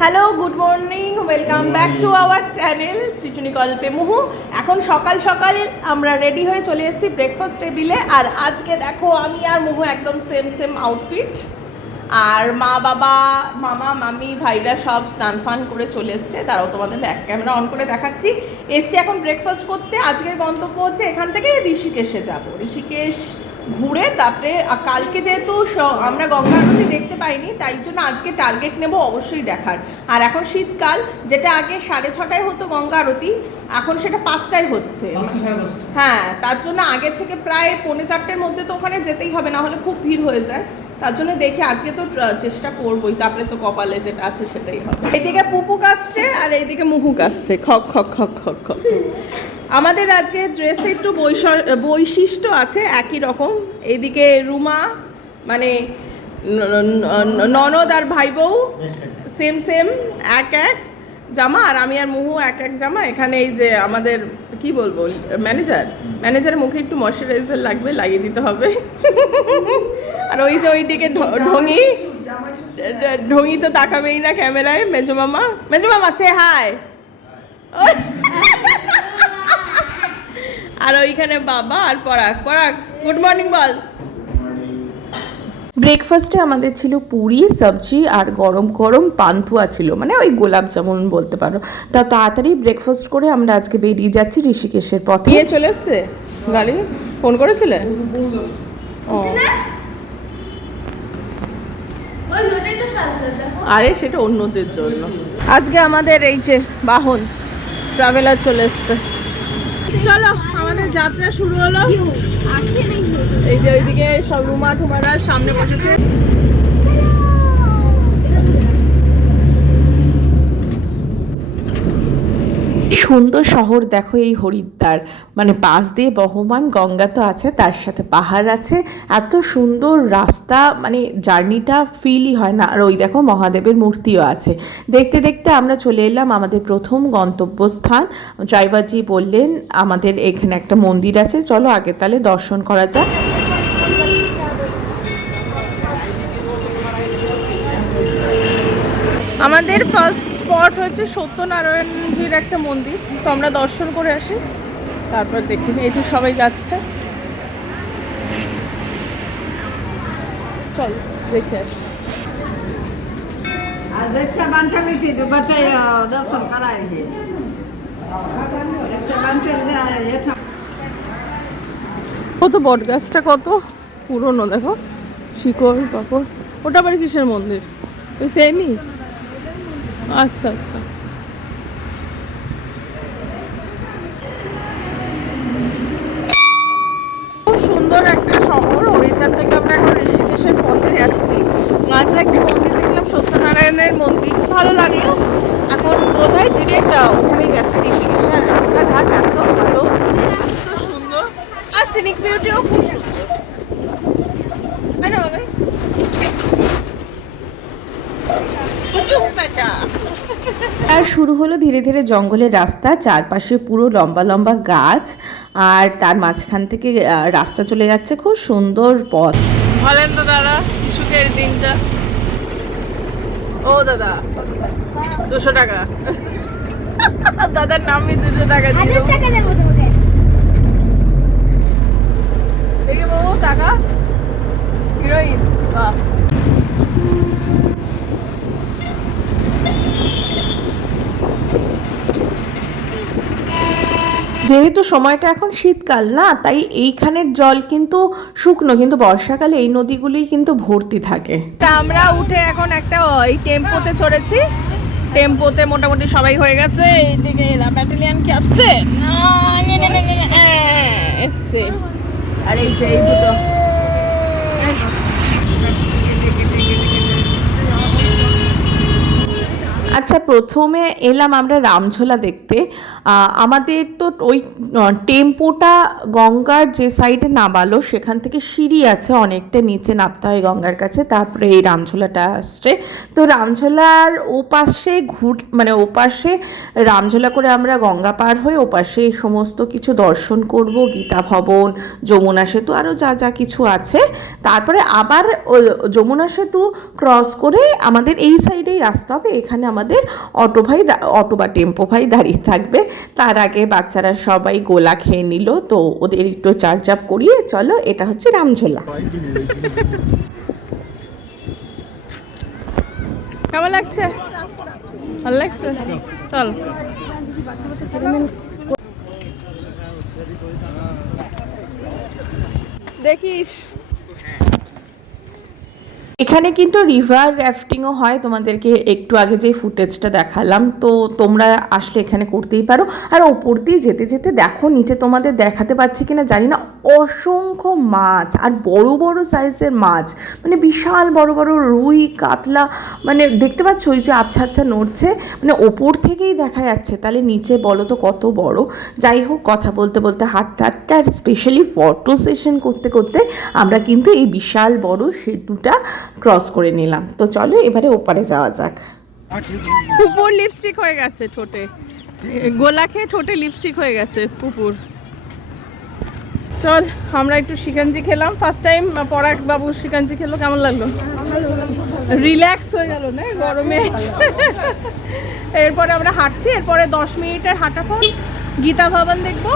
Hello, good morning, welcome back to our channel Srijani গল্পে মুহু। এখন সকাল সকাল আমরা রেডি হয়ে চলে এসেছি ব্রেকফাস্ট টেবিলে। আর আজকে দেখো আমি আর মুহু একদম সেম সেম আউটফিট। আর মা বাবা মামা মামি ভাইরা সব স্নান ফান করে চলে এসছে। তারাও তোমাদের ব্যাক ক্যামেরা অন করে দেখাচ্ছি। এসছি এখন ব্রেকফাস্ট করতে। আজকের গন্তব্য হচ্ছে এখান থেকে ঋষিকেশে যাব। ঋষিকেশ ঘুরে তারপরে কালকে যেহেতু আমরা গঙ্গা আরতি দেখতে পাইনি, তাই জন্য আজকে টার্গেট নেব অবশ্যই দেখার। আর এখন শীতকাল, যেটা আগে 6:30টায় হতো গঙ্গা আরতি, এখন সেটা 5টায় হচ্ছে। হ্যাঁ, তার জন্য আগের থেকে প্রায় 3:45-4টের মধ্যে তো ওখানে যেতেই হবে, না হলে খুব ভিড় হয়ে যায়। তার জন্য দেখি আজকে তো চেষ্টা করবোই, তারপরে তো কপালে যেটা আছে সেটাই হবে। এইদিকে পুপুক আসছে আর এইদিকে মুহুক আসছে, খক খক খক খক খক। আমাদের আজকে ড্রেসে একটু বৈশিষ্ট্য আছে একই রকম। এইদিকে রুমা মানে ননদ আর ভাই বউ সেম সেম এক এক জামা, আর আমি আর মুহু এক এক জামা। এখানে এই যে আমাদের কি বলবো ম্যানেজারের মুখে একটু ময়শ্চারাইজার লাগবে, লাগিয়ে দিতে হবে। আর ওই যে ওইদিকে ঢঙি তো তাকাবেই না ক্যামেরায়। মেজো মামা সে হাই। আর ওইখানে বাবা আর পরাগ গুড মর্নিং বল। ব্রেকফাস্টে আমাদের ছিল পুরি সবজি আর গরম গরম পান্তুয়া ছিল, মানে ওই গোলাপ জামুন বলতে পারো। তা তাড়াতাড়ি ব্রেকফাস্ট করে আমরা আজকে বেরিয়ে যাচ্ছি ঋষিকেশের পথে। চলে এসছে গাড়ি, ফোন করেছিলে? ও আরে সেটা অন্যদের জন্য। আজকে আমাদের এই যে বাহন ট্রাভেলার চলে এসছে। চলো আমাদের যাত্রা শুরু হলো। এই যে ওইদিকে সব রুমা টুমারা সামনে বসেছে। সুন্দর শহর দেখো, এই হরিদ্বার, মানে পাশ দিয়ে বহমান গঙ্গা তো আছে, তার সাথে পাহাড় আছে, এত সুন্দর রাস্তা, মানে জার্নিটা ফিলই হয় না। আর ওই দেখো মহাদেবের মূর্তিও আছে। দেখতে দেখতে আমরা চলে এলাম আমাদের প্রথম গন্তব্যস্থান। ড্রাইভারজি বললেন আমাদের এখানে একটা মন্দির আছে, চলো আগে তাহলে দর্শন করা যাক। আমাদের ফার্স্ট স্পট হচ্ছে সত্যনারায়ণজির একটা মন্দির, তো আমরা দর্শন করে আসি, তারপর দেখি। এই যে সবাই যাচ্ছে, চল দেখে আসি। কত বট গাছটা কত পুরনো দেখো, শিকড় পাপড়। ওটা আবার কিসের মন্দির? ওই সেমই? আচ্ছা আচ্ছা। খুব সুন্দর একটা শহর। হরিদ্বার থেকে আমরা এখন ঋষিকেশের পথে যাচ্ছি। মাঝে একটা মন্দির দেখলাম, সত্যনারায়ণের মন্দির, ভালো লাগলো। এখন বোধহয় ডিরেক্ট ওখানেই যাচ্ছে ঋষিকেশের। রাস্তাঘাট এত ভালো, এত সুন্দর, আর সিনিক বিউটিও খুব সুন্দর, তাই না বাবা? আর শুরু হলো ধীরে ধীরে জঙ্গলের রাস্তা, চারপাশে পুরো লম্বা লম্বা গাছ, আর তার মাঝখান থেকে রাস্তা চলে যাচ্ছে, খুব সুন্দর পথ। বলেন তো দাদা, সুখের দিনটা। ও দাদা 200 টাকা। দাদার নামই 200 টাকা দিল। দেখে বাবু টাকা, হিরোইন। যেহেতু সময়টা এখন শীতকাল না, তাই এইখানের জল কিন্তু শুকনো, কিন্তু বর্ষাকালে এই নদীগুলি কিন্তু ভর্তি থাকে। তা আমরা উঠে এখন একটা এই টেম্পোতে চড়েছি। টেম্পোতে মোটামুটি সবাই হয়ে গেছে। এইদিকে এরা ব্যাটালিয়ান কি আসছে, এসছে। আর এই যে এই দুটো আচ্ছা, প্রথমে এলাম আমরা রামঝোলা দেখতে। আমাদের তো ওই টেম্পোটা গঙ্গার যে সাইডে নামালো, সেখান থেকে সিঁড়ি আছে অনেকটা, নিচে নামতে হয় গঙ্গার কাছে, তারপরে এই রামঝোলাটা আসছে। তো রামঝোলার ওপাশে মানে ওপাশে রামঝোলা করে আমরা গঙ্গা পার হয়ে ওপাশে সমস্ত কিছু দর্শন করব, গীতা ভবন, যমুনা সেতু, আরও যা যা কিছু আছে। তারপরে আবার যমুনা সেতু ক্রস করে আমাদের এই সাইডেই আসতে হবে। এখানে আমাদের আমাদের অটো বা টেম্পো ভাই দাঁড়িয়ে থাকবে। তার আগে বাচ্চারা সবাই গোলা খেয়ে নিল, তো ওদের একটু চার্জ আপ করিয়ে চলো, এটা হচ্ছে রামঝোলা। কেমন লাগছে? ভালো লাগছে, চল। দেখিস এখানে কিন্তু রিভার র্যাফটিংও হয়, তোমাদেরকে একটু আগে যে ফুটেজটা দেখালাম, তো তোমরা আসলে এখানে করতেই পারো। আর ওপর দিয়ে যেতে যেতে দেখো নিচে, তোমাদের দেখাতে পাচ্ছি কিনা জানি না, অসংখ্য মাছ, আর বড় বড় সাইজের মাছ, মানে বিশাল বড় বড় রুই কাতলা, মানে দেখতে পাচ্ছ ওই যে আচ্ছা আচ্ছা নড়ছে, মানে ওপর থেকেই দেখা যাচ্ছে, তাহলে নিচে বলো তো কত বড়। যাই হোক, কথা বলতে বলতে হাঁটতে হাঁটতে আর স্পেশালি ফটো সেশন করতে করতে আমরা কিন্তু এই বিশাল বড় সেতুটা ক্রস করে নিলাম। তো চলো এবারে ওপারে যাওয়া যাক। পুপুর লিপস্টিক হয়ে গেছে ঠোঁটে, গোলা খেয়ে ঠোঁটে লিপস্টিক হয়ে গেছে পুপুর। চল আমরা একটু শিকাঞ্জি খেলাম, ফার্স্ট টাইম পরাগ বাবু শিকাঞ্জি খেলো, কেমন লাগলো? রিল্যাক্স হয়ে গেল না গরমে। এরপরে আমরা হাঁটছি, এরপরে 10 মিনিটের হাঁটা পর গীতা ভবন দেখবো,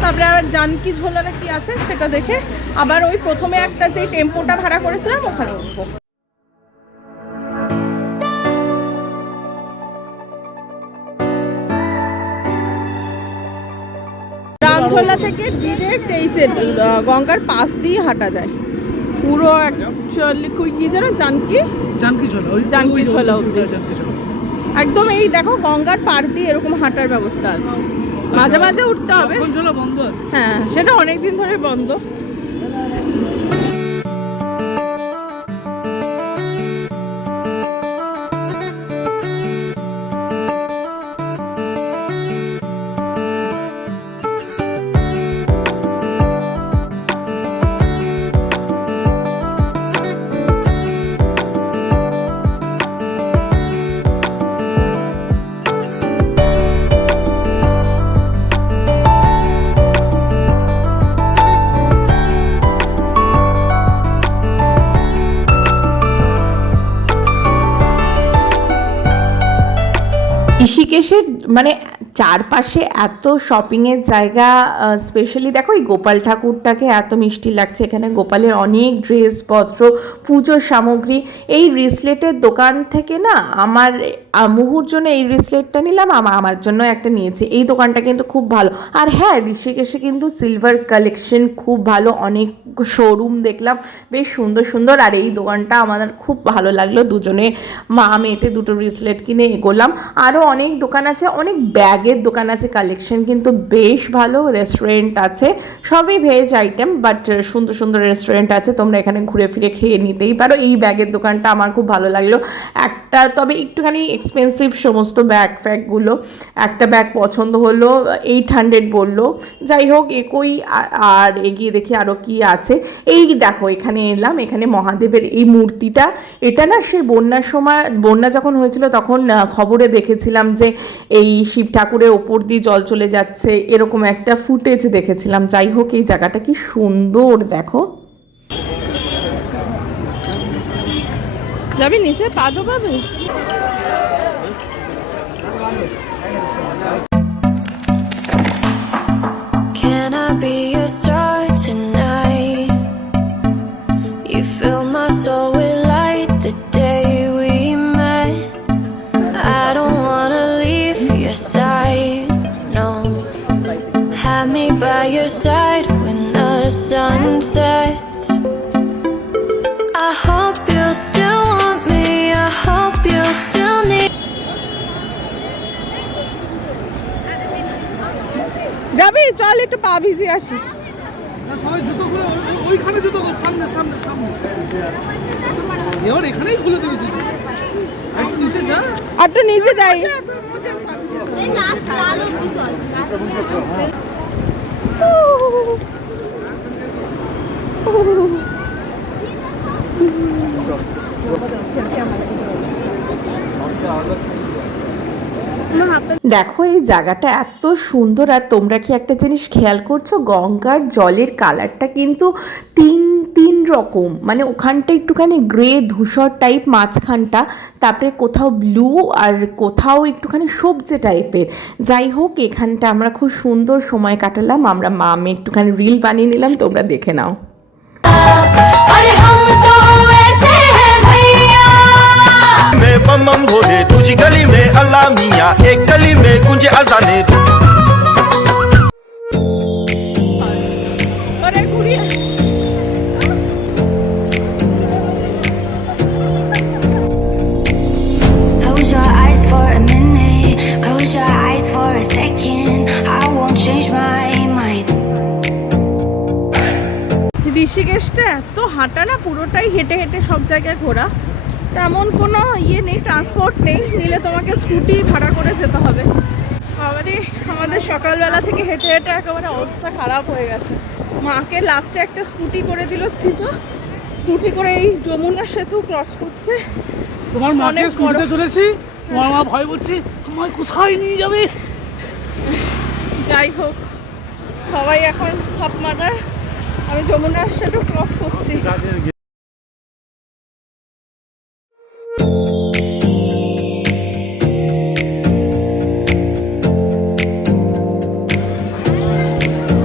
তারপরে আবার জানকি ঝোলাটা কি আছে সেটা দেখে আবার ওই প্রথমে একটা যে টেম্পোটা ভাড়া করেছিলাম ওখানে উঠবো। রামঝোলা থেকে ডিরেক্ট এই যে গঙ্গার পাশ দিয়ে হাঁটা যায় পুরো, অ্যাকচুয়ালি কি যেন জানকি ঝোলা একদম। এই দেখো গঙ্গার পাড় দিয়ে এরকম হাঁটার ব্যবস্থা আছে, মাঝে মাঝে উঠতে হবে। হ্যাঁ, সেটা অনেকদিন ধরে বন্ধ। ঋষিকেশের মানে চারপাশে এত শপিংয়ের জায়গা, স্পেশালি দেখো এই গোপাল ঠাকুরটাকে এত মিষ্টি লাগছে। এখানে গোপালের অনেক ড্রেসপত্র, পুজোর সামগ্রী। এই রিসলেটের দোকান থেকে না আমার মুহুর জন্য এই রিসলেটটা নিলাম, আমার জন্য একটা নিয়েছি। এই দোকানটা কিন্তু খুব ভালো। আর হ্যাঁ, ঋষিকেশে কিন্তু সিলভার কালেকশন খুব ভালো, অনেক শোরুম দেখলাম বেশ সুন্দর সুন্দর। আর এই দোকানটা আমাদের খুব ভালো লাগলো, দুজনে মা মেয়েতে দুটো রিসলেট কিনে এগোলাম। আরও অনেক দোকান আছে, অনেক ব্যাগের দোকান আছে, কালেকশন কিন্তু বেশ ভালো। রেস্টুরেন্ট আছে, সবই ভেজ আইটেম, বাট সুন্দর সুন্দর রেস্টুরেন্ট আছে, তোমরা এখানে ঘুরে ফিরে খেয়ে নিতেই পারো। এই ব্যাগের দোকানটা আমার খুব ভালো লাগলো একটা, তবে একটুখানি এক্সপেন্সিভ সমস্ত ব্যাগ ফ্যাগগুলো। একটা ব্যাগ পছন্দ হলো, 800 বললো। যাই হোক, একই। আর এগিয়ে দেখি আরও কি আছে। এই দেখো এখানে এলাম, এখানে মহাদেবের এই মূর্তিটা, এটা না সেই বন্যার সময়, বন্যা যখন হয়েছিল তখন খবরে দেখেছিলাম যে এই শিব ঠাকুরের ওপর দিয়ে জল চলে যাচ্ছে, এরকম একটা ফুটেজ দেখেছিলাম। যাই হোক, এই জায়গাটা কি সুন্দর দেখো। যাবি নিচে, পা ঢোকাবি? Can I be your star tonight? You fill my soul with light the day we met. I don't wanna leave your side, no. Have me by your side when the sun sets. I hope you still want me, I hope you still need. যাবি? চল একটু পা ভিজিয়ে আসি। সবাই জুতো খুলে ওইখানে জুতো সামনে সামনে সামনে, এবার এখানেই খুলে দিয়েছি। একটু নিচে যা, একটু নিচে যাই। দেখো এই জায়গাটা এত সুন্দর। আর তোমরা কি একটা জিনিস খেয়াল করছো, গঙ্গার জলের কালারটা কিন্তু তিন তিন রকম, মানে ওখানটা একটুখানি গ্রে ধূসর টাইপ মাঝখানটা, তারপরে কোথাও ব্লু আর কোথাও একটুখানি সবজে টাইপের। যাই হোক, এখানটা আমরা খুব সুন্দর সময় কাটালাম। আমরা মামে একটুখানি রিল বানিয়ে নিলাম, তোমরা দেখে নাও। और हम तो ऐसे हैं भैया में बम बम भोले, तुझी गली में अल्लाह मियाँ, एक गली में गुंजे अजाने। Close your eyes for a minute, close your eyes for a second, I won't change my mind. ঋষিকেশটা এত হাঁটা না, পুরোটাই হেঁটে হেঁটে সব জায়গায় ঘোরা। তেমন কোনো ইয়ে নেই, ট্রান্সপোর্ট নেই, নিলে তোমাকে স্কুটি ভাড়া করে যেতে হবে। আমাদের সকালবেলা থেকে হেঁটে হেঁটে একেবারে অবস্থা খারাপ হয়ে গেছে। মাকে লাস্টে একটা স্কুটি করে দিল স্থিত, স্কুটি করে এই যমুনা সেতু ক্রস করছে। তোমার মাকে অনেক স্কুটিতে বড়। তুলেছি, তোমার মা ভয় করছে আমায় কোথায় নিয়ে যাবে। যাই হোক, সবাই এখন হাত মারার, আমি যমুনা সেতু ক্রস করছি।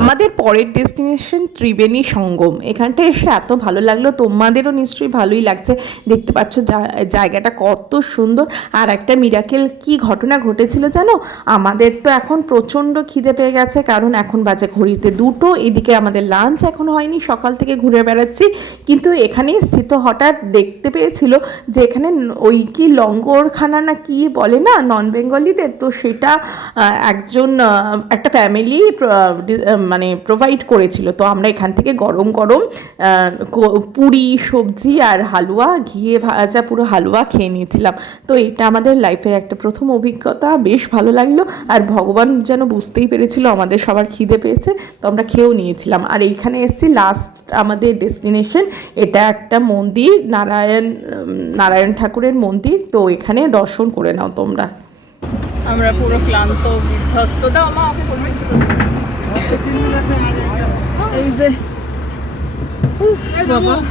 আমাদের পরের ডেস্টিনেশন ত্রিবেণী সঙ্গম। এখানটা এসে এত ভালো লাগলো, তোমাদেরও নিশ্চয়ই ভালোই লাগছে। দেখতে পাচ্ছ জায়গাটা কত সুন্দর। আর একটা মিরাকেল কি ঘটনা ঘটেছিল জানো, আমাদের তো এখন প্রচণ্ড খিদে পেয়ে গেছে, কারণ এখন বাজে ঘড়িতে 2টো। এদিকে আমাদের লাঞ্চ এখন হয়নি, সকাল থেকে ঘুরে বেড়াচ্ছি। কিন্তু এখানেই স্থিত হঠাৎ দেখতে পেয়েছিল যে এখানে ওই কি লঙ্গরখানা না কি বলে না নন বেঙ্গলিদের, তো সেটা একজন একটা ফ্যামিলি মানে প্রোভাইড করেছিল। তো আমরা এখান থেকে গরম গরম পুরি সবজি আর হালুয়া, ঘিয়ে ভাজা পুরো হালুয়া খেয়ে নিয়েছিলাম। তো এটা আমাদের লাইফের একটা প্রথম অভিজ্ঞতা, বেশ ভালো লাগলো। আর ভগবান যেন বুঝতেই পেরেছিল আমাদের সবার খিদে পেয়েছে, তো আমরা খেয়েও নিয়েছিলাম। আর এইখানে এসেছি লাস্ট আমাদের ডেস্টিনেশন, এটা একটা মন্দির, নারায়ণ ঠাকুরের মন্দির। তো এখানে দর্শন করে নাও তোমরা। আমরা পুরো ক্লান্ত বিধ্বস্ত। দাও মা, ওকে বলবি এই যে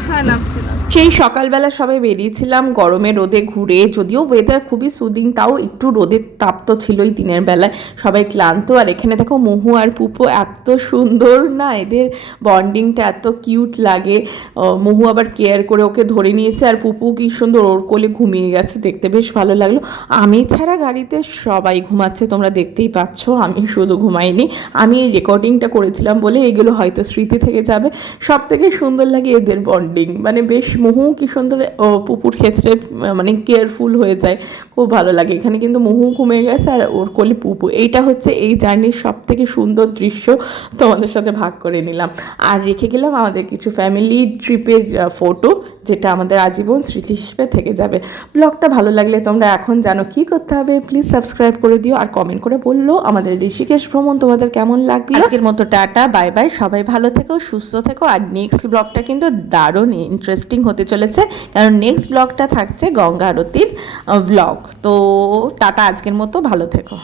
হ্যাঁ নামছি না। সেই সকালবেলা সবাই বেরিয়েছিলাম গরমে রোদে ঘুরে, যদিও ওয়েদার খুবই সুদিং, তাও একটু রোদের তাপ তো ছিলই দিনের বেলায়। সবাই ক্লান্ত। আর এখানে দেখো মহু আর পুপু এত সুন্দর না, এদের বন্ডিংটা এত কিউট লাগে। মহু আবার কেয়ার করে ওকে ধরে নিয়েছে, আর পুপু কি সুন্দর ওর কোলে ঘুমিয়ে গেছে, দেখতে বেশ ভালো লাগলো। আমি ছাড়া গাড়িতে সবাই ঘুমাচ্ছে, তোমরা দেখতেই পাচ্ছ, আমি শুধু ঘুমাইনি। আমি এই রেকর্ডিংটা করেছিলাম বলে এগুলো হয়তো স্মৃতি থেকে যাবে। সব থেকে সুন্দর লাগে এদের বন্ডিং, মানে বেশ মহু কি সুন্দর পুপুর ক্ষেত্রে মানে কেয়ারফুল হয়ে যায়, খুব ভালো লাগে। এখানে কিন্তু মহু ঘুমিয়ে গেছে আর ওর কোলে পুপু। এইটা হচ্ছে এই জার্নির সব থেকে সুন্দর দৃশ্য, তোমাদের সাথে ভাগ করে নিলাম। আর রেখে গেলাম আমাদের কিছু ফ্যামিলি ট্রিপের ফটো, যেটা আমাদের আজীবন স্মৃতি হিসেবে থেকে যাবে। ব্লগটা ভালো লাগলে তোমরা এখন জানো কি করতে হবে, প্লিজ সাবস্ক্রাইব করে দিও। আর কমেন্ট করে বললো আমাদের ঋষিকেশ ভ্রমণ তোমাদের কেমন লাগলো। আজকের মতো টাটা, বাই বাই, সবাই ভালো থেকো, সুস্থ থেকো। আর নেক্সট ব্লগটা কিন্তু দারুণ ইন্টারেস্টিং হতে চলেছে, কারণ নেক্সট ব্লগটা থাকছে গঙ্গা আরতির ব্লগ। তো টাটা, আজকের মতো ভালো থেকো।